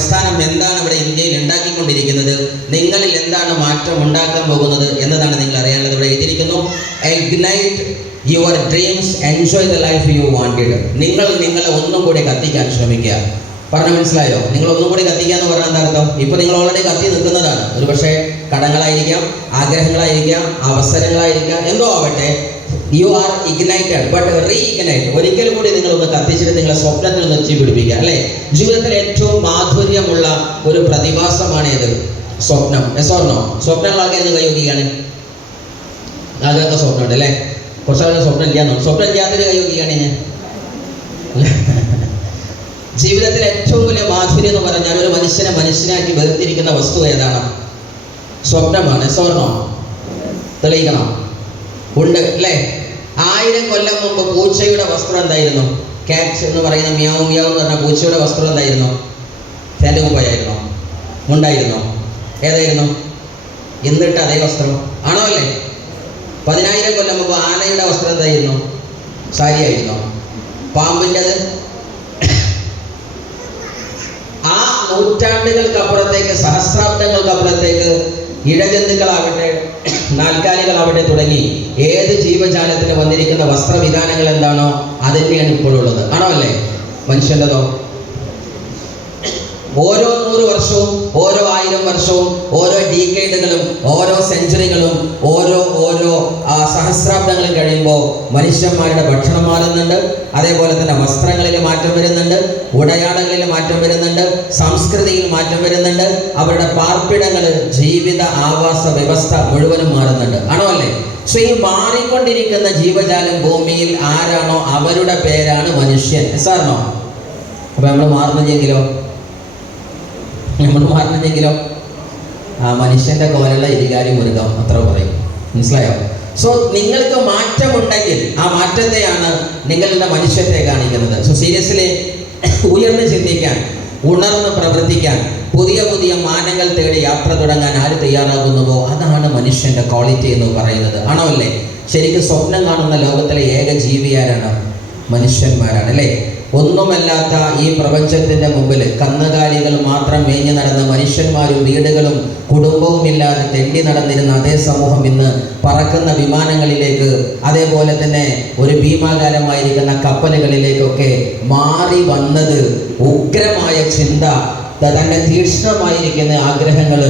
പ്രസ്ഥാനം എന്താണ് ഇവിടെ ഇന്ത്യയിൽ ഉണ്ടാക്കിക്കൊണ്ടിരിക്കുന്നത്, നിങ്ങളിൽ എന്താണ് മാറ്റം ഉണ്ടാക്കാൻ പോകുന്നത് എന്നതാണ് നിങ്ങൾ അറിയേണ്ടത്. ഇവിടെ എഴുതിയിരിക്കുന്നു, ignite your dreams, enjoy the life you wanted. നിങ്ങൾ നിങ്ങളെ ഒന്നും കൂടി കത്തിക്കാൻ ശ്രമിക്കുക. പറഞ്ഞ മനസ്സിലായോ? നിങ്ങൾ ഒന്നും കൂടി കത്തിക്കുക എന്ന് പറഞ്ഞാൽ എന്താ അർത്ഥം? ഇപ്പൊ നിങ്ങൾ ഓൾറെഡി കത്തി നിൽക്കുന്നതാണ്. ഒരു പക്ഷേ കടങ്ങളായിരിക്കാം, ആഗ്രഹങ്ങളായിരിക്കാം, അവസരങ്ങളായിരിക്കാം, എന്തോ ആവട്ടെ. You are ignited but reignite. ഒരിക്കൽ കൂടി നിങ്ങളൊന്ന് കത്തിച്ചിട്ട് നിങ്ങളെ സ്വപ്നത്തിൽ ഒന്ന് എത്തി പിടിപ്പിക്കുക, അല്ലേ? ജീവിതത്തിൽ ഏറ്റവും മാധുര്യമുള്ള ഒരു പ്രതിഭാസമാണ് ഏത്? സ്വപ്നം. എസോർണോ? സ്വപ്നങ്ങളൊക്കെ എന്ന് കൈയോഗിക്കുകയാണ്. അതൊക്കെ സ്വപ്നമുണ്ട് അല്ലേ? കുറച്ചാളുകൾ സ്വപ്നം ഇല്ലാന്നോ? സ്വപ്നം ഇല്ലാത്തൊരു കൈയോഗിക്കുകയാണ് ഞാൻ. ജീവിതത്തിൽ ഏറ്റവും വലിയ മാധുര്യം എന്ന് പറഞ്ഞാൽ ഒരു മനുഷ്യനെ മനുഷ്യനാക്കി വേർതിരിക്കുന്ന വസ്തു ഏതാണ്? സ്വപ്നമാണ്. എസോർണോ? തെളിയിക്കണം. ഉണ്ട് അല്ലേ? 1000 കൊല്ലം മുമ്പ് പൂച്ചയുടെ വസ്ത്രം എന്തായിരുന്നു? കാറ്റ് എന്ന് പറയുന്ന മിയാവ് മിയാവ് എന്ന് പറഞ്ഞ പൂച്ചയുടെ വസ്ത്രം എന്തായിരുന്നു? ഫാൻറ് കുപ്പായായിരുന്നോ? ഉണ്ടായിരുന്നോ? ഏതായിരുന്നു? എന്നിട്ട് അതേ വസ്ത്രം ആണോ അല്ലേ? 10000 കൊല്ലം മുമ്പ് ആനയുടെ വസ്ത്രം എന്തായിരുന്നു? സാരി ആയിരുന്നോ? പാമ്പിൻ്റെത്? ആ നൂറ്റാണ്ടുകൾക്കപ്പുറത്തേക്ക്, സഹസ്രാബ്ദങ്ങൾക്കപ്പുറത്തേക്ക് ഇഴജന്തുക്കളാവട്ടെ, നാൽക്കാലികളാവട്ടെ തുടങ്ങി ഏത് ജീവജാലത്തിന് വന്നിരിക്കുന്ന വസ്ത്രവിധാനങ്ങൾ എന്താണോ അതന്നെയാണ് ഇപ്പോഴുള്ളത്. ആണോ അല്ലേ? മനുഷ്യൻ്റെതോ? ഓരോ 100 വർഷവും, ഓരോ 1000 വർഷവും, ഓരോ ഡീക്കേഡുകളും, ഓരോ സെഞ്ചുറികളും, ഓരോ സഹസ്രാബ്ദങ്ങളും കഴിയുമ്പോൾ മനുഷ്യന്മാരുടെ ഭക്ഷണം മാറുന്നുണ്ട്. അതേപോലെ തന്നെ വസ്ത്രങ്ങളിൽ മാറ്റം വരുന്നുണ്ട്, ഉടയാടങ്ങളിൽ മാറ്റം വരുന്നുണ്ട്, സംസ്കൃതിയിൽ മാറ്റം വരുന്നുണ്ട്, അവരുടെ പാർപ്പിടങ്ങൾ, ജീവിത ആവാസ വ്യവസ്ഥ മുഴുവനും മാറുന്നുണ്ട്. ആണോ അല്ലേ? സോ ഈ മാറിക്കൊണ്ടിരിക്കുന്ന ജീവജാലം ഭൂമിയിൽ ആരാണോ അവരുടെ പേരാണ് മനുഷ്യൻ. സാറിനോ? അപ്പൊ നമ്മൾ മാറണമെങ്കിലോ ആ മനുഷ്യന്റെ കോലുള്ള ഇരികാരി മൃഗം, അത്ര പറയും. മനസ്സിലായോ? സോ നിങ്ങൾക്ക് മാറ്റമുണ്ടെങ്കിൽ ആ മാറ്റത്തെയാണ് നിങ്ങളുടെ മനുഷ്യത്തെ കാണിക്കുന്നത്. സോ സീരിയസ്ലി ഉയർന്ന് ചിന്തിക്കാൻ, ഉണർന്ന് പ്രവർത്തിക്കാൻ, പുതിയ പുതിയ മാനങ്ങൾ തേടി യാത്ര തുടങ്ങാൻ ആര് തയ്യാറാകുന്നുവോ അതാണ് മനുഷ്യന്റെ ക്വാളിറ്റി എന്ന് പറയുന്നത്. ആണോ അല്ലേ? ശരിക്കും സ്വപ്നം കാണുന്ന ലോകത്തിലെ ഏക ജീവിയാരാണ്? മനുഷ്യന്മാരാണ് അല്ലേ? ഒന്നുമല്ലാത്ത ഈ പ്രപഞ്ചത്തിന്റെ മുമ്പിൽ കന്നുകാലികൾ മാത്രം മേഞ്ഞു നടന്ന മനുഷ്യന്മാരും വീടുകളും കുടുംബവും ഇല്ലാതെ തെണ്ടി നടന്നിരുന്ന അതേ സമൂഹം ഇന്ന് പറക്കുന്ന വിമാനങ്ങളിലേക്ക്, അതേപോലെ തന്നെ ഒരു ഭീമാകാരമായിരിക്കുന്ന കപ്പലുകളിലേക്കൊക്കെ മാറി വന്നത് ഉഗ്രമായ ചിന്ത, തന്റെ തീക്ഷ്ണമായിരിക്കുന്ന ആഗ്രഹങ്ങൾ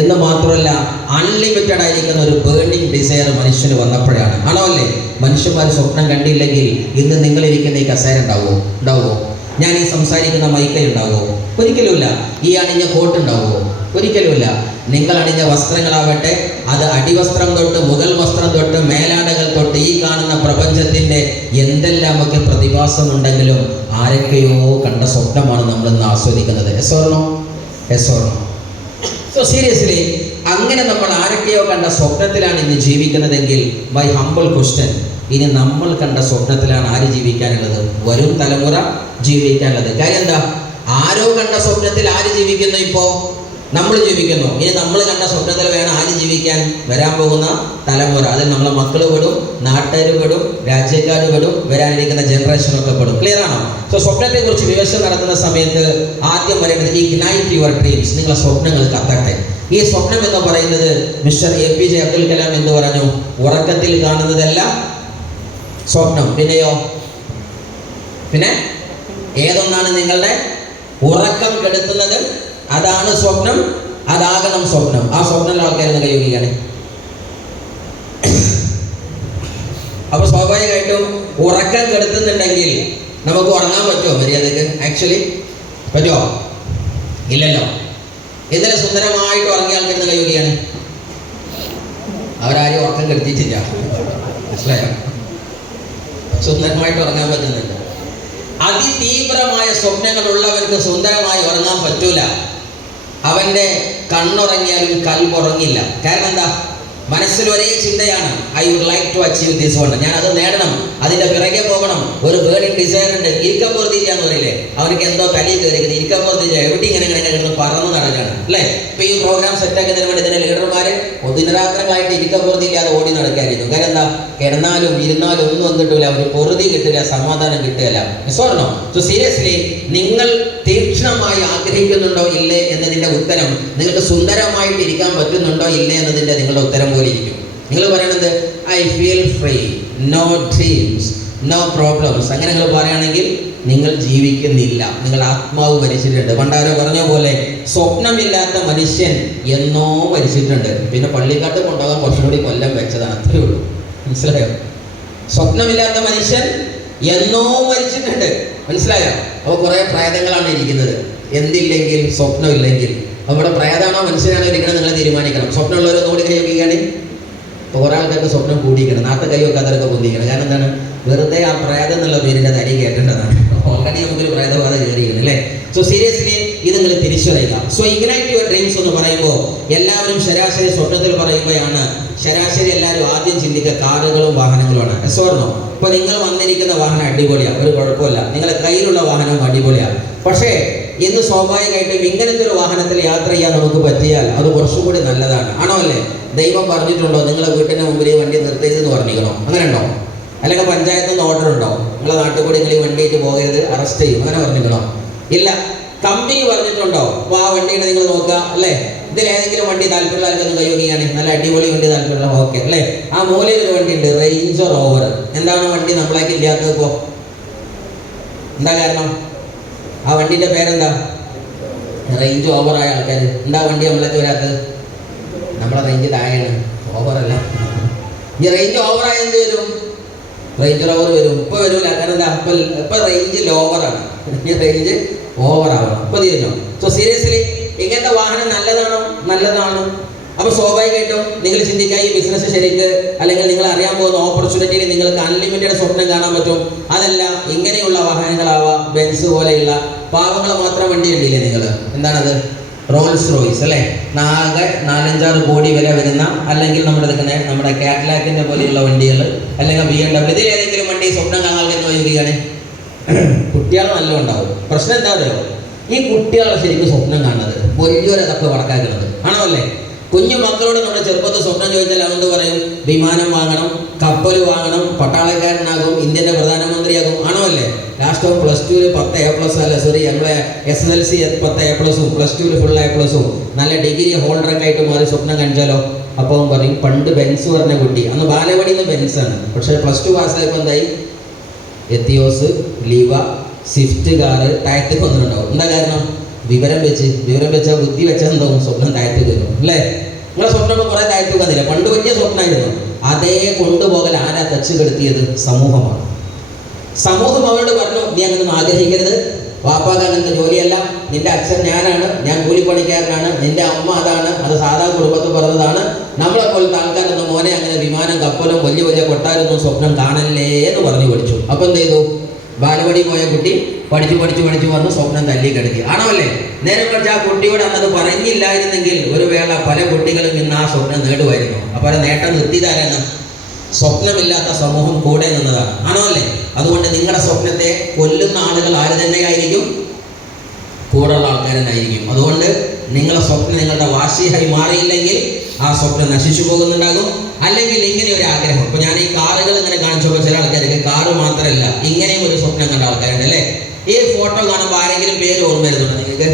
എന്ന് മാത്രമല്ല അൺലിമിറ്റഡ് ആയിരിക്കുന്ന ഒരു ബേണിംഗ് ഡിസയർ മനുഷ്യന് വന്നപ്പോഴാണ്. ആണോ അല്ലേ? മനുഷ്യന്മാർ സ്വപ്നം കണ്ടില്ലെങ്കിൽ ഇന്ന് നിങ്ങളിരിക്കുന്ന ഈ കസേര ഉണ്ടാവുമോ? ഞാൻ ഈ സംസാരിക്കുന്ന മൈക്കൈ ഉണ്ടാവുമോ? ഒരിക്കലുമില്ല. ഈ അണിഞ്ഞ കോട്ട് ഉണ്ടാവുമോ? ഒരിക്കലുമില്ല. നിങ്ങൾ അണിഞ്ഞ വസ്ത്രങ്ങളാവട്ടെ, അത് അടിവസ്ത്രം തൊട്ട് മുകൾ വസ്ത്രം തൊട്ട് മേലാടകൾ തൊട്ട് ഈ കാണുന്ന പ്രപഞ്ചത്തിന്റെ എന്തെല്ലാമൊക്കെ പ്രതിഭാസമുണ്ടെങ്കിലും ആരൊക്കെയോ കണ്ട സ്വപ്നമാണ് നമ്മൾ ഇന്ന് ആസ്വദിക്കുന്നത്. എസോർണോ? സോ സീരിയസ്ലി അങ്ങനെ നമ്മൾ ആരൊക്കെയോ കണ്ട സ്വപ്നത്തിലാണ് ഇന്ന് ജീവിക്കുന്നതെങ്കിൽ ബൈ ഹംബിൾ ക്വസ്റ്റ്യൻ, ഇനി നമ്മൾ കണ്ട സ്വപ്നത്തിലാണ് ആര് ജീവിക്കാനുള്ളത്? വരും തലമുറ ജീവിക്കാനുള്ളത്. കാര്യം എന്താ? ആരോ കണ്ട സ്വപ്നത്തിൽ ആര് ജീവിക്കുന്നു? ഇപ്പോ നമ്മൾ ജീവിക്കുന്നു. ഇനി നമ്മൾ കണ്ട സ്വപ്നത്തിൽ വേണം ആര് ജീവിക്കാൻ? വരാൻ പോകുന്ന തലമുറ. അതിൽ നമ്മളെ മക്കൾ പെടും, നാട്ടുകാർ പെടും, രാജ്യക്കാർ പെടും, വരാനിരിക്കുന്ന ജനറേഷനൊക്കെ പെടും. ക്ലിയർ ആണോ? സോ സ്വപ്നത്തെ കുറിച്ച് വിമർശനം നടത്തുന്ന സമയത്ത് ആദ്യം പറയുന്നത് ഇഗ്നൈറ്റ് യുവർ ഡ്രീംസ്. നിങ്ങളെ സ്വപ്നങ്ങൾ കത്തട്ടെ. ഈ സ്വപ്നം എന്ന് പറയുന്നത് മിസ്റ്റർ APJ അബ്ദുൽ കലാം എന്ന് പറഞ്ഞു, ഉറക്കത്തിൽ കാണുന്നതല്ല സ്വപ്നം. പിന്നെയോ? പിന്നെ ഏതൊന്നാണ് നിങ്ങളുടെ ഉറക്കം കെടുത്തുന്നത്? അതാണ് സ്വപ്നം. അതാകണം സ്വപ്നം. ആ സ്വപ്നം ആൾക്കാരെന്ന് കൈയോഗിക്കുകയാണ്. അപ്പൊ സ്വാഭാവികമായിട്ടും ഉറക്കം കെടുത്തുന്നുണ്ടെങ്കിൽ നമുക്ക് ഉറങ്ങാൻ പറ്റുമോ മര്യാദക്ക്? ആക്ച്വലി പറ്റുമോ? ഇല്ലല്ലോ. ഇന്നലെ സുന്ദരമായിട്ട് ഉറങ്ങിയ ആൾക്കാരെന്ന് കൈയോഗിക്കുകയാണ്. അവരാരും ഉറക്കം കെടുത്തിയിട്ടില്ല. മനസ്സിലായോ? സുന്ദരമായിട്ട് ഉറങ്ങാൻ പറ്റുന്നുണ്ട്. അതിതീവ്രമായ സ്വപ്നങ്ങൾ ഉള്ളവർക്ക് സുന്ദരമായി ഉറങ്ങാൻ പറ്റൂല. അവന്റെ കണ്ണുറങ്ങിയാലും കൽവുറങ്ങില്ല. കാരണം എന്താ? മനസ്സിൽ ഒരേ ചിന്തയാണ്, I would like to achieve this one, ഞാൻ അത് നേടണം, അതിന്റെ പിറകെ പോകണം. ഒരു ബേണിംഗ് ഡിസയർ ഉണ്ട്. ഇരിക്കപ്പുറത്തില്ല എന്ന് പറയില്ലേ, അവർക്ക് എന്തോ തലയിൽ കയറിക്കുന്നത്. ഇരിക്കപ്പുറത്തില്ല എവിടെ ഇങ്ങനെ കിടന്ന് പറന്ന് നടക്കാണ് അല്ലേ. ഇപ്പൊ ഈ പ്രോഗ്രാം സെറ്റാക്കുന്നതിന് വേണ്ടി ഇതിന്റെ ലീഡർമാര് ദിനരാത്രങ്ങളായിട്ട് ഇരിക്കപ്പുറത്തില്ലാതെ ഓടി നടക്കായിരുന്നു. കാരണം എന്താ, കിടന്നാലും ഇരുന്നാലും ഒന്നും വന്നിട്ടില്ല, അവർ പൊറുതി കിട്ടില്ല, സമാധാനം കിട്ടുകയില്ല. സ്വർണ്ണോ. സോ സീരിയസ്ലി നിങ്ങൾ തീക്ഷ്ണമായി ആഗ്രഹിക്കുന്നുണ്ടോ ഇല്ലേ എന്നതിന്റെ ഉത്തരം, നിങ്ങൾക്ക് സുന്ദരമായിട്ട് ഇരിക്കാൻ പറ്റുന്നുണ്ടോ ഇല്ലേ എന്നതിന്റെ നിങ്ങളുടെ ഉത്തരം പോലെ ഇരിക്കും. നിങ്ങൾ പറയണത് I feel free, no dreams, no problems, അങ്ങനെ നിങ്ങൾ പറയുകയാണെങ്കിൽ നിങ്ങൾ ജീവിക്കുന്നില്ല, നിങ്ങൾ ആത്മാവ് മരിച്ചിട്ടുണ്ട്. പണ്ടാരോ പറഞ്ഞ പോലെ സ്വപ്നമില്ലാത്ത മനുഷ്യൻ എന്നോ മരിച്ചിട്ടുണ്ട്. പിന്നെ പള്ളിക്കാട്ട് കൊണ്ടുപോകാൻ കുറച്ചും കൂടി കൊല്ലം വെച്ചതാണ്, അത്രേ ഉള്ളൂ. മനസ്സിലായോ? സ്വപ്നമില്ലാത്ത മനുഷ്യൻ എന്നോ മരിച്ചിട്ടുണ്ട്. മനസ്സിലായോ? അപ്പോൾ കുറേ പ്രേതങ്ങളാണ് ഇരിക്കുന്നത്. എന്തില്ലെങ്കിൽ, സ്വപ്നമില്ലെങ്കിൽ. അവിടെ പ്രേതാണോ മനുഷ്യനാണോ ഇരിക്കണം നിങ്ങൾ തീരുമാനിക്കണം. സ്വപ്നമുള്ളവരോ നോടി കൈ വയ്ക്കുകയാണ്. ഇപ്പോൾ ഒരാൾക്കൊക്കെ സ്വപ്നം കൂടിയിരിക്കണം, നാട്ടു കൈ വെക്കാത്തവരൊക്കെ പൊന്തിക്കണം. കാരണം എന്താണ്, വെറുതെ ആ പ്രേതം എന്നുള്ള പേരിൻ്റെ തരി കേട്ടേണ്ടതാണ്. ഓൾറെഡി നമുക്കൊരു പ്രേതബാധ കയറിയിരിക്കണം അല്ലേ. സോ സീരിയസ്ലി ഇത് നിങ്ങൾ തിരിച്ചറിയുക. സോ ഇഗ്നൈറ്റ് യുവർ ഡ്രീംസ് എന്ന് പറയുമ്പോൾ എല്ലാവരും ശരാശരി സ്വപ്നത്തിൽ പറയുമ്പോഴാണ് ശരാശരി എല്ലാവരും ആദ്യം ചിന്തിക്കുക കാറുകളും വാഹനങ്ങളുമാണ്. എസ്വർണോ. ഇപ്പൊ നിങ്ങൾ വന്നിരിക്കുന്ന വാഹനം അടിപൊളിയാണ്, ഒരു കുഴപ്പമില്ല. നിങ്ങളുടെ കയ്യിലുള്ള വാഹനം അടിപൊളിയാണ്. പക്ഷേ ഇന്ന് സ്വാഭാവികമായിട്ടും ഇങ്ങനത്തെ ഒരു വാഹനത്തിൽ യാത്ര ചെയ്യാൻ നമുക്ക് പറ്റിയാൽ അത് കുറച്ചും കൂടി നല്ലതാണ്. ആണോ അല്ലേ? ദൈവം പറഞ്ഞിട്ടുണ്ടോ നിങ്ങളെ വീട്ടിൻ്റെ മുമ്പിൽ ഈ വണ്ടി നിർത്തരുതെന്ന് പറഞ്ഞിരിക്കണോ? അങ്ങനെ ഉണ്ടോ? അല്ലെങ്കിൽ പഞ്ചായത്തിൽ നിന്ന് ഓർഡർ ഉണ്ടോ നിങ്ങളെ നാട്ടിൽ കൂടി നിങ്ങൾ ഈ വണ്ടിയിട്ട് പോകരുത്, അറസ്റ്റ് ചെയ്യും, അങ്ങനെ പറഞ്ഞിരിക്കണോ? ഇല്ല. കമ്പനി പറഞ്ഞിട്ടുണ്ടോ അപ്പോൾ ആ വണ്ടിയുടെ നിങ്ങൾ നോക്കുക അല്ലേ. ഇതിലേതെങ്കിലും വണ്ടി താല്പര്യമുള്ള ആൾക്കൊന്നും കൈവങ്ങിയാണ്, നല്ല അടിപൊളി വണ്ടി താല്പര്യമുള്ള, ഓക്കെ അല്ലേ. ആ മൂലയിൽ ഒരു വണ്ടി ഉണ്ട്, റേഞ്ച് റോവർ. എന്താണ് വണ്ടി നമ്മളേക്ക് ഇല്ലാത്തത് ഇപ്പോൾ? എന്താ കാരണം? ആ വണ്ടിൻ്റെ പേരെന്താ? റേഞ്ച് ഓവറായ ആൾക്കാർ. എന്താ വണ്ടി നമ്മളേക്ക് വരാത്തത്? നമ്മളെ റേഞ്ച് താഴെയാണ്, ഓവറല്ല. ഈ റേഞ്ച് ഓവറായ എന്ത് വരും? റേഞ്ച് റോവർ വരും. ഇപ്പോൾ വരില്ല. കാരണം എന്താ, ഇപ്പം റേഞ്ച് ലോവറാണ്, ഈ റേഞ്ച് ഓവറാവണം. ഇപ്പോൾ തീരുന്നോ? സോ സീരിയസ്ലി ഇങ്ങനത്തെ വാഹനം നല്ലതാണോ? നല്ലതാണ്. അപ്പോൾ സ്വാഭാവികമായിട്ടും നിങ്ങൾ ചിന്തിക്കുക ഈ ബിസിനസ് ശരിക്ക്, അല്ലെങ്കിൽ നിങ്ങൾ അറിയാൻ പോകുന്ന ഓപ്പർച്യൂണിറ്റിയിൽ നിങ്ങൾക്ക് അൺലിമിറ്റഡ് സ്വപ്നം കാണാൻ പറ്റും. അതല്ല ഇങ്ങനെയുള്ള വാഹനങ്ങളാവാം, ബെൻസ് പോലെയുള്ള പാവങ്ങൾ മാത്രം വണ്ടി ഉണ്ടില്ലേ നിങ്ങൾ? എന്താണത്? റോൾസ് റോയ്സ് അല്ലേ. ആകെ 4-5 കോടി വില വരുന്ന, അല്ലെങ്കിൽ നമ്മുടെ കാറ്റ്ലാക്കിൻ്റെ പോലെയുള്ള വണ്ടികൾ, അല്ലെങ്കിൽ BMW, ഇതിലേതെങ്കിലും വണ്ടി സ്വപ്നം കാണാൻ ചോദിക്കുകയാണ്. കുട്ടികൾ നല്ല ഉണ്ടാവും. പ്രശ്നം എന്താ പറയുക, ഈ കുട്ടികളെ ശരിക്കും സ്വപ്നം കാണുന്നത് വലിയൊരതൊക്കെ വടക്കാക്കുന്നത് ആണോ അല്ലേ. കുഞ്ഞു മക്കളോട് നമ്മുടെ ചെറുപ്പത്തിൽ സ്വപ്നം ചോദിച്ചാൽ അവന്ത് പറയും വിമാനം വാങ്ങണം, കപ്പൽ വാങ്ങണം, പട്ടാളക്കാരനാകും, ഇന്ത്യൻ്റെ പ്രധാനമന്ത്രിയാകും, ആണോ അല്ലേ. ലാസ്റ്റ് +2 10A+ അല്ല, സോറി നമ്മളെ SSLC 10A+, +2 ഫുൾ A+, നല്ല ഡിഗ്രി ഹോൾഡറൊക്കെ ആയിട്ട് മാറി സ്വപ്നം കാണിച്ചാലോ. അപ്പോൾ പറയും പണ്ട് ബെൻസ് പറഞ്ഞ കുട്ടി, അന്ന് ബാലവാടിയിൽ നിന്ന് ബെൻസാണ്, പക്ഷേ +2 പാസ്സായപ്പോൾ എന്തായി? എത്തിയോസ്, ലീവ, സ്വിഫ്റ്റ് കാറ് താഴത്തേക്ക് വന്നിട്ടുണ്ടാവും. എന്താ കാരണം? വിവരം വെച്ചാൽ ബുദ്ധി വെച്ചാൽ എന്താവും? സ്വപ്നം താഴത്തേക്ക് വരും അല്ലേ. നിങ്ങളെ സ്വപ്നം കുറേ താഴത്തേക്ക് വന്നില്ല. പണ്ട് വലിയ സ്വപ്നമായിരുന്നു. അതേ കൊണ്ടുപോകൽ ആരാ തച്ച് കെടുത്തിയത്? സമൂഹമാണ്. സമൂഹം അവരോട് പറഞ്ഞു നീ അങ്ങനെ ആഗ്രഹിക്കരുത്, വാപ്പാക്ക് അങ്ങനത്തെ ജോലിയല്ല, നിന്റെ അച്ഛൻ ഞാനാണ്, ഞാൻ കൂലിപ്പണിക്കാരനാണ്, നിന്റെ അമ്മ അതാണ്, അത് സാധാ കുടുംബത്തിൽ പറഞ്ഞതാണ്. നമ്മളെ പോലത്തെ ആൾക്കാരൊന്നും മോനെ അങ്ങനെ വിമാനം, കപ്പലും, വലിയ വലിയ കൊട്ടാരൊന്നും സ്വപ്നം കാണല്ലേ എന്ന് പറഞ്ഞു പഠിച്ചു. അപ്പം എന്ത് ചെയ്തു? ബാലവാടി പോയ കുട്ടി പഠിച്ചു വന്ന് സ്വപ്നം തല്ലി കിടക്കി, ആണോ അല്ലേ. നേരെ കുറച്ച് ആ കുട്ടിയോട് അന്നത് പറഞ്ഞില്ലായിരുന്നെങ്കിൽ ഒരു വേള പല കുട്ടികളും ഇന്ന് ആ സ്വപ്നം നേടുമായിരുന്നു. അപ്പോൾ ആ നേട്ടം നിർത്തിയതാരാണ്? സ്വപ്നമില്ലാത്ത സമൂഹം കൂടെ നിന്നതാണ്, ആണോ അല്ലേ. അതുകൊണ്ട് നിങ്ങളുടെ സ്വപ്നത്തെ കൊല്ലുന്ന ആളുകൾ ആര് തന്നെയായിരിക്കും? കൂടെയുള്ള ആൾക്കാർ തന്നെയായിരിക്കും. അതുകൊണ്ട് നിങ്ങളുടെ സ്വപ്നം നിങ്ങളുടെ വാശിയായി മാറിയില്ലെങ്കിൽ ആ സ്വപ്നം നശിച്ചു പോകുന്നുണ്ടാകും. അല്ലെങ്കിൽ ഇങ്ങനെ ഒരു ആഗ്രഹം, ഇപ്പോൾ ഞാൻ ഈ കാറുകൾ ഇങ്ങനെ കാണിച്ചപ്പോൾ ചില ആൾക്കാർക്ക് കാറ് മാത്രമല്ല ഇങ്ങനെയും ഒരു സ്വപ്നം കണ്ട ആൾക്കാരുണ്ട് അല്ലേ. ഈ ഫോട്ടോ കാണുമ്പോൾ ആരെങ്കിലും പേര് ഓർമ്മ വരുന്നുണ്ടോ നിങ്ങൾക്ക്?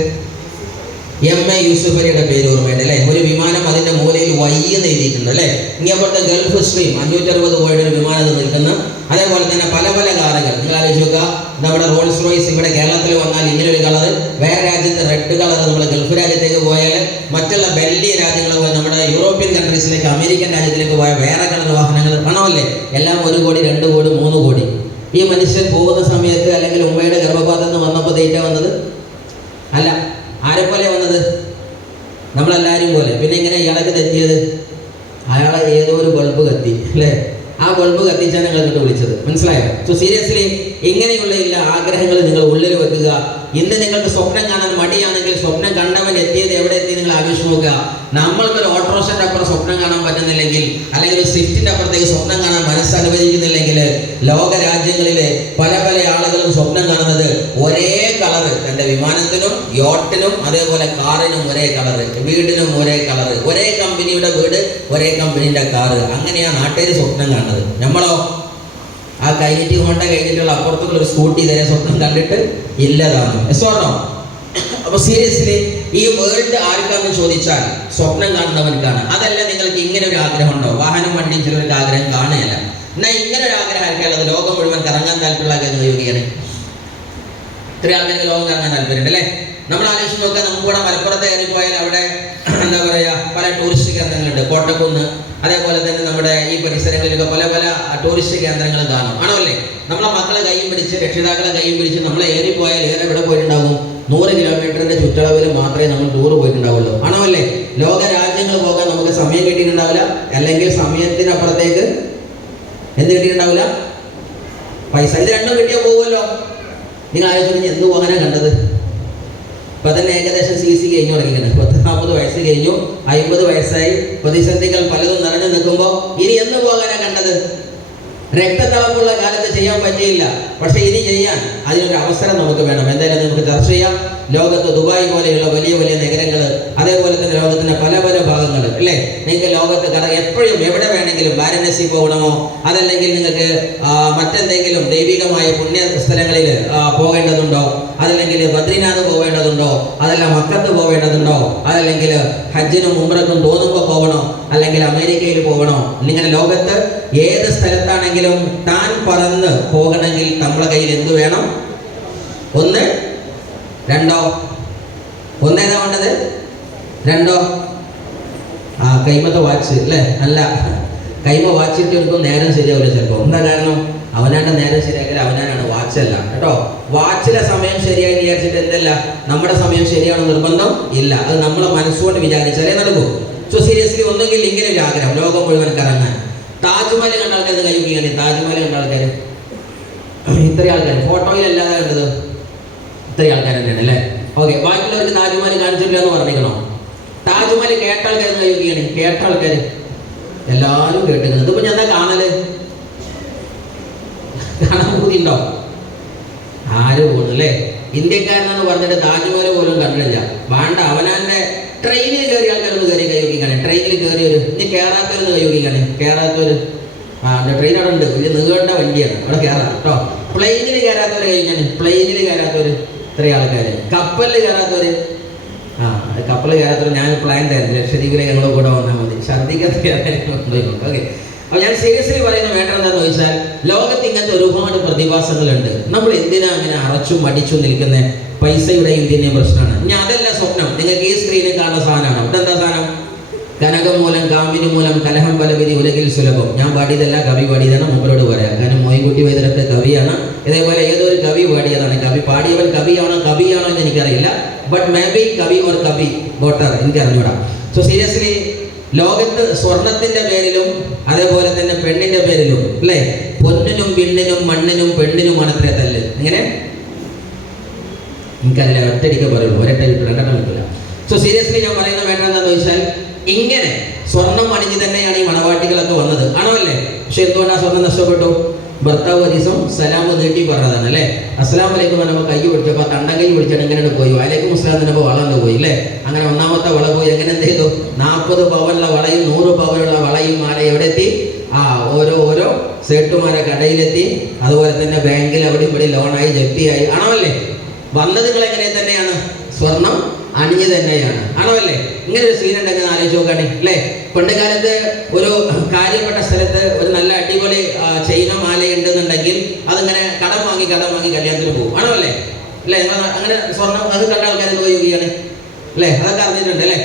MA യൂസുഫ് അലിയുടെ പേര് ഓർമ്മയുണ്ട് അല്ലേ. ഒരു വിമാനം അതിൻ്റെ മൂലയിൽ വയ്യെന്ന് എഴുതിയിട്ടുണ്ട് അല്ലേ. ഇങ്ങോട്ട് ഗൾഫ് സ്ട്രീം 560 കോടിയുടെ ഒരു വിമാനം നിൽക്കുന്ന, അതേപോലെ തന്നെ പല പല കാറുകൾ നിങ്ങൾ ആലോചിച്ച് നോക്കുക. നമ്മുടെ റോൾസ് റോയ്സ് ഇവിടെ കേരളത്തിൽ വന്നാൽ ഇങ്ങനെ ഒരു കളർ, വേറെ രാജ്യത്ത് റെഡ് കളർ, നമ്മൾ ഗൾഫ് രാജ്യത്തേക്ക് പോയാൽ, മറ്റുള്ള വലിയ രാജ്യങ്ങൾ പോയാൽ, നമ്മുടെ യൂറോപ്യൻ കൺട്രീസിലേക്ക്, അമേരിക്കൻ രാജ്യത്തിലേക്ക് പോയാൽ വേറെ കളർ വാഹനങ്ങൾ ആണോ അല്ലേ. എല്ലാം 1 കോടി 2 കോടി 3 കോടി. ഈ മനുഷ്യൻ പോകുന്ന സമയത്ത് അല്ലെങ്കിൽ ഉമ്മയുടെ ഗർഭപാത്രത്തിൽ നിന്ന് വന്നപ്പോൾ തേറ്റ വന്നത് അല്ല, ആരെപ്പോലെ വന്നത്? നമ്മളെല്ലാവരും പോലെ. പിന്നെ ഇങ്ങനെ ഇയാളൊക്കെ തെറ്റിയത്? അയാളെ ഏതോ ഒരു ബൾബ് കത്തി അല്ലേ. ആ ബൾബ് കത്തിച്ചാണ് ഞങ്ങൾ ഇങ്ങോട്ട് വിളിച്ചത്. മനസ്സിലായോ? സോ സീരിയസ്ലി ഇങ്ങനെയുള്ള എല്ലാ ആഗ്രഹങ്ങൾ നിങ്ങൾ ഉള്ളിൽ വെക്കുക. ഇന്ന് നിങ്ങൾക്ക് സ്വപ്നം കാണാൻ മടിയാണെങ്കിൽ സ്വപ്നം കണ്ടവൻ എത്തിയത് എവിടെ എത്തി നിങ്ങൾ ആലോചിച്ച് നോക്കുക. നമ്മൾക്കൊരു ഓട്ടോറിക്ഷന്റെ അപ്പുറം സ്വപ്നം കാണാൻ പറ്റുന്നില്ലെങ്കിൽ, അല്ലെങ്കിൽ ഒരു സ്വിഫ്റ്റിന്റെ അപ്പുറത്തേക്ക് സ്വപ്നം കാണാൻ മനസ്സനുവദിക്കുന്നില്ലെങ്കിൽ, ലോക രാജ്യങ്ങളിലെ പല പല ആളുകളും സ്വപ്നം കാണുന്നത് ഒരേ കളറ്, തന്റെ വിമാനത്തിനും യോട്ടിനും അതേപോലെ കാറിനും ഒരേ കളറ്, വീടിനും ഒരേ കളറ്, ഒരേ കമ്പനിയുടെ വീട്, ഒരേ കമ്പനിയുടെ കാറ്. അങ്ങനെയാണ് നാട്ടുകാർ സ്വപ്നം കാണുന്നത്. നമ്മളോ ആ കഴിഞ്ഞിട്ട് ഹോണ്ട കഴിഞ്ഞിട്ടുള്ള അപ്പുറത്തുള്ള ഒരു സ്കൂട്ടി ഇതേ സ്വപ്നം കണ്ടിട്ട് ഇല്ലതാണ്. എസ്വാണോ? അപ്പൊ സീരിയസ്ലി ഈ വേൾഡ് ആർക്കാന്ന് ചോദിച്ചാൽ സ്വപ്നം കാണുന്നവർക്കാണ്. അതല്ല നിങ്ങൾക്ക് ഇങ്ങനെ ഒരു ആഗ്രഹം ഉണ്ടോ? വാഹനം വണ്ടിയും ചിലർക്ക് ആഗ്രഹം കാണുകയല്ല. എന്നാൽ ഇങ്ങനെ ഒരു ആഗ്രഹം ആർക്കാനുള്ളത്? ലോകം മുഴുവൻ കറങ്ങാൻ താല്പര്യമുള്ള ഉപയോഗിക്കുകയാണ്. ഇത്രയും ആൾക്കാർക്ക് ലോകം കറങ്ങാൻ താല്പര്യമുണ്ട് അല്ലേ? നമ്മൾ ആലോചിച്ച് നോക്കുക. നമുക്ക് ഇവിടെ മലപ്പുറത്ത് കയറി പോയാൽ അവിടെ എന്താ പറയുക, പല ടൂറിസ്റ്റ് കേന്ദ്രങ്ങളുണ്ട്. കോട്ടക്കുന്ന്, അതേപോലെ തന്നെ നമ്മുടെ ഈ പരിസരങ്ങളിലൊക്കെ പല പല ടൂറിസ്റ്റ് കേന്ദ്രങ്ങൾ കാണും. ആണോ അല്ലേ? നമ്മളെ മക്കളെ കൈയും പിടിച്ച്, രക്ഷിതാക്കളെ കൈയും പിടിച്ച് നമ്മൾ ഏറിപ്പോയാൽ എവിടെ പോയിട്ടുണ്ടാവും? 100 കിലോമീറ്ററിന്റെ ചുറ്റളവിൽ മാത്രമേ നമ്മൾ ടൂർ പോയിട്ടുണ്ടാവുള്ളൂ. ആണോ അല്ലേ? ലോക രാജ്യങ്ങൾ പോകാൻ നമുക്ക് സമയം കിട്ടിയിട്ടുണ്ടാവില്ല. അല്ലെങ്കിൽ സമയത്തിനപ്പുറത്തേക്ക് എന്ത് കിട്ടിയിട്ടുണ്ടാവില്ല? പൈസ. ഇത് രണ്ടും കിട്ടിയാൽ പോകുമല്ലോ. നിങ്ങൾ ആലോചിച്ച് എന്ത് പോകാനാണ് കണ്ടത്? ഇപ്പൊ തന്നെ ഏകദേശം CC കഴിഞ്ഞു തുടങ്ങിയത്. 40 വയസ്സ് കഴിഞ്ഞു, 50 വയസ്സായി, പ്രതിസന്ധികൾ പലതും നിറഞ്ഞു നിൽക്കുമ്പോൾ ഇനി എന്ന് പോകാനാണ് കണ്ടത്? രക്തത്തിളപ്പുള്ള കാലത്ത് ചെയ്യാൻ പറ്റിയില്ല, പക്ഷെ ഇനി ചെയ്യാൻ അതിനൊരു അവസരം നമുക്ക് വേണം. എന്തായാലും നമുക്ക് ചർച്ച ചെയ്യാം. ലോകത്ത് ദുബായ് പോലെയുള്ള വലിയ വലിയ നഗരങ്ങൾ, അതേപോലെ തന്നെ ലോകത്തിന്റെ പല പല ഭാഗങ്ങൾ അല്ലേ? നിങ്ങൾക്ക് ലോകത്ത് എപ്പോഴും എവിടെ വേണമെങ്കിലും വാരണാസി പോകണമോ, അതല്ലെങ്കിൽ നിങ്ങൾക്ക് മറ്റെന്തെങ്കിലും ദൈവികമായ പുണ്യ സ്ഥലങ്ങളിൽ പോകേണ്ടതുണ്ടോ, അതല്ലെങ്കിൽ ബദ്രിനാഥ് പോവേണ്ടതുണ്ടോ, അതല്ല മക്കത്ത് പോവേണ്ടതുണ്ടോ, അതല്ലെങ്കിൽ ഹജ്ജിനും ഉംറക്കും തോന്നുമ്പോൾ പോകണോ, അല്ലെങ്കിൽ അമേരിക്കയിൽ പോകണോ? ഇങ്ങനെ ലോകത്ത് ഏത് സ്ഥലത്താണെങ്കിലും താൻ പറന്ന് പോകണമെങ്കിൽ നമ്മളെ കയ്യിൽ എന്ത് വേണം? ഒന്ന്, രണ്ടോ? ഒന്നേതാ വേണ്ടത്? രണ്ടോ? കൈമത്തെ വാച്ച് അല്ലേ? അല്ല, കൈമ വാച്ചിട്ട് എടുക്കും നേരം ശരിയാവില്ല ചിലപ്പോൾ. എന്താ കാരണം? അവനാണ്ട് നേരം ശരിയാക്കില്ല, അവനാണ് വാച്ചല്ല കേട്ടോ. വാച്ചിലെ സമയം ശരിയായി വിചാരിച്ചിട്ട് എന്തല്ല നമ്മുടെ സമയം ശരിയാണെന്ന് നിർബന്ധം ഇല്ല. അത് നമ്മളെ മനസ്സുകൊണ്ട് വിചാരിച്ചാലേ നടക്കൂ. സോ സീരിയസ്ലി ഒന്നെങ്കിൽ ഇങ്ങനെ ഒരു ആഗ്രഹം, ലോകം മുഴുവൻ കറങ്ങാൻ. താജ്മഹൽ കണ്ട ആൾക്കാർ കഴിയുകയാണ്. താജ്മഹൽ കണ്ട ആൾക്കാർ ഇത്രയും ആൾക്കാർ ഫോട്ടോയിലല്ലാതെ കണ്ടത് ഇത്രയും ആൾക്കാർ തന്നെയാണ് അല്ലേ? ഓക്കെ, ബാക്കിയുള്ളവർക്ക് താജ്മഹൽ കാണിച്ചിട്ടില്ല എന്ന് പറഞ്ഞിരിക്കണോ? താജ്മഹൽ കേട്ട ആൾക്കാർ കഴിയുകയാണ്. കേട്ട ആൾക്കാർ എല്ലാവരും കേട്ടിരിക്കുന്നത്. ഇതിപ്പോ ഞാൻ എന്താ കാണല്? കാണാൻ ബുദ്ധിയുണ്ടോ? ആരും പോകുന്നു അല്ലേ? ഇന്ത്യക്കാരനെന്ന് പറഞ്ഞിട്ട് താജ്മഹൽ പോലും കണ്ടില്ല. വേണ്ട, അവനാന്റെ ട്രെയിനിൽ കയറിയ ആൾക്കാരൊന്ന് കയറി കൈയോഗിക്കാണ്. ട്രെയിനിൽ കയറിയൊരു ഇനി കയറാത്തവരൊന്ന് കൈയോഗിക്കാണ്. കയറാത്തവര് ട്രെയിൻ അവിടെ ഉണ്ട്, വലിയ നീണ്ട വണ്ടിയാണ്, അവിടെ കയറാം കേട്ടോ. പ്ലെയിനിൽ കയറാത്തവര് കഴിക്കാണ്. പ്ലെയിനിൽ കയറാത്തവര് ഇത്രയും ആൾക്കാര്. കപ്പലിൽ കയറാത്തവര് കപ്പലിൽ കയറാത്തവര് ഞാൻ പ്ലാൻ തരുന്നു. ലക്ഷദ്വീപിലേക്ക് ഞങ്ങൾ കൂടെ വന്നാൽ മതി. ഛർദ്ദിക്കാത്ത ഓക്കെ. അപ്പൊ ഞാൻ സീരിയസ്ലി പറയുന്ന വേണ്ട എന്താണെന്ന് ചോദിച്ചാൽ, ലോകത്ത് ഇങ്ങനത്തെ ഒരുപാട് പ്രതിഭാസങ്ങളുണ്ട്. നമ്മൾ എന്തിനാ അങ്ങനെ അറച്ചും മടിച്ചും നിൽക്കുന്നത്? പൈസയുടെ ഇന്ത്യൻ്റെ പ്രശ്നമാണ്. ഇനി അതല്ല സ്വപ്നം. നിങ്ങൾക്ക് ഈ സ്ക്രീനിൽ കാണുന്ന സാധനമാണ്. ഇതെന്താ സാധനം? കനകം മൂലം കാമിനി മൂലം കലഹം പലവിധി ഉലകിൽ സുലഭം. ഞാൻ പാടിയതല്ല, കവി പാടിയതാണ്. മുമ്പരോട് പറയാം. കാരണം മോയിൻകുട്ടി വൈദ്യരൊക്കെ കവിയാണ്. ഇതേപോലെ ഏതൊരു കവി പാടിയതാണ്. കവി പാടിയവൻ കവിയാണോ എന്ന് എനിക്കറിയില്ല. ബട്ട് മേ ബി കവി ഓർ കവി ബോട്ടർ എനിക്ക് അറിഞ്ഞൂടാ. സോ സീരിയസ്ലി ലോകത്ത് സ്വർണത്തിന്റെ പേരിലും അതേപോലെ തന്നെ പെണ്ണിന്റെ പേരിലും അല്ലേ, പൊന്നിനും പിണ്ണിനും മണ്ണിനും പെണ്ണിനുമാണ് അത്ര തല്ല്. ഇങ്ങനെ എനിക്കതിലെ ഒറ്റടിക്ക് പറയുള്ളൂ, ഒരൊറ്റ കിട്ടില്ല, രണ്ടെണ്ണം കിട്ടില്ല. സോ സീരിയസ്ലി ഞാൻ പറയുന്ന വേണ്ട എന്താണെന്ന് ചോദിച്ചാൽ, ഇങ്ങനെ സ്വർണം അണിഞ്ഞ് തന്നെയാണ് ഈ മണവാട്ടികളൊക്കെ വന്നത്. ആണോ അല്ലേ? പക്ഷെ എന്തുകൊണ്ടാണ് സ്വർണം നഷ്ടപ്പെട്ടു? ഭർത്താവ് ഒരു ദിവസം സലാം നീട്ടി പറഞ്ഞതാണ് അല്ലേ? അസ്സലാം വലൈക്കും പറഞ്ഞപ്പോൾ കൈ പിടിച്ചപ്പോൾ തണ്ടം കൈ പിടിച്ചാൽ എങ്ങനെ പോയി? വലൈക്കും അസ്സലാം തന്നെ വളർന്നു പോയി അല്ലേ? അങ്ങനെ ഒന്നാമത്തെ വള പോയി. എങ്ങനെ എന്ത് ചെയ്തു? 40 പവനുള്ള വളയും 100 പവനുള്ള വളയും മാല എവിടെ എത്തി? ഓരോ സേട്ടുമാരെ കടയിലെത്തി. അതുപോലെ തന്നെ ബാങ്കിൽ അവിടെ ഇവിടെ ലോണായി ജപ്തിയായി. ആണോ അല്ലേ? വന്നതുകൾ എങ്ങനെ തന്നെയാണ്? സ്വർണം അണിഞ്ഞ് തന്നെയാണ്. ആണോ അല്ലേ? ഇങ്ങനെ ഒരു സീൻ ഉണ്ടെങ്കിൽ ആലോചിച്ച് നോക്കാണേ അല്ലേ? പണ്ട് കാലത്ത് ഒരു കാര്യപ്പെട്ട സ്ഥലത്ത് ഒരു നല്ല അടിപൊളി ചൈന മാല ഉണ്ടെന്നുണ്ടെങ്കിൽ അതിങ്ങനെ കടം വാങ്ങി കല്യാണത്തിന് പോകും. ആണോ അല്ലേ? അല്ലേ? അങ്ങനെ സ്വർണം അത് കണ്ട ആൾക്കാരെന്ത് ഉപയോഗിക്കുകയാണ് അല്ലേ? അതൊക്കെ അറിഞ്ഞിട്ടുണ്ട് അല്ലേ?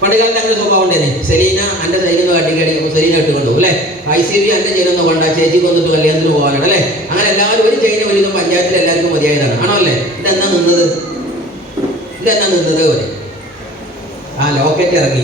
പണ്ട് കാലത്ത് അങ്ങനെ സ്വഭാവം ഉണ്ടായിരുന്നു. സെലീന എൻ്റെ സൈനൊന്ന് കട്ടിക്കടി സെലീന ഇട്ടുകൊണ്ടു അല്ലേ? ICB എൻ്റെ ചെയിനൊന്നും കൊണ്ട ചേച്ചിക്ക് വന്നിട്ട് കല്യാണത്തിന് പോകാനാണ് അല്ലേ? അങ്ങനെ എല്ലാവരും ഒരു ചെയിന് വലിയ പഞ്ചായത്തിൽ എല്ലാവർക്കും മതിയായതാണ്. ആണോ അല്ലേ? ഇതെന്നാ നിന്നത്? ഒരു ലോക്കറ്റ് ഇറങ്ങി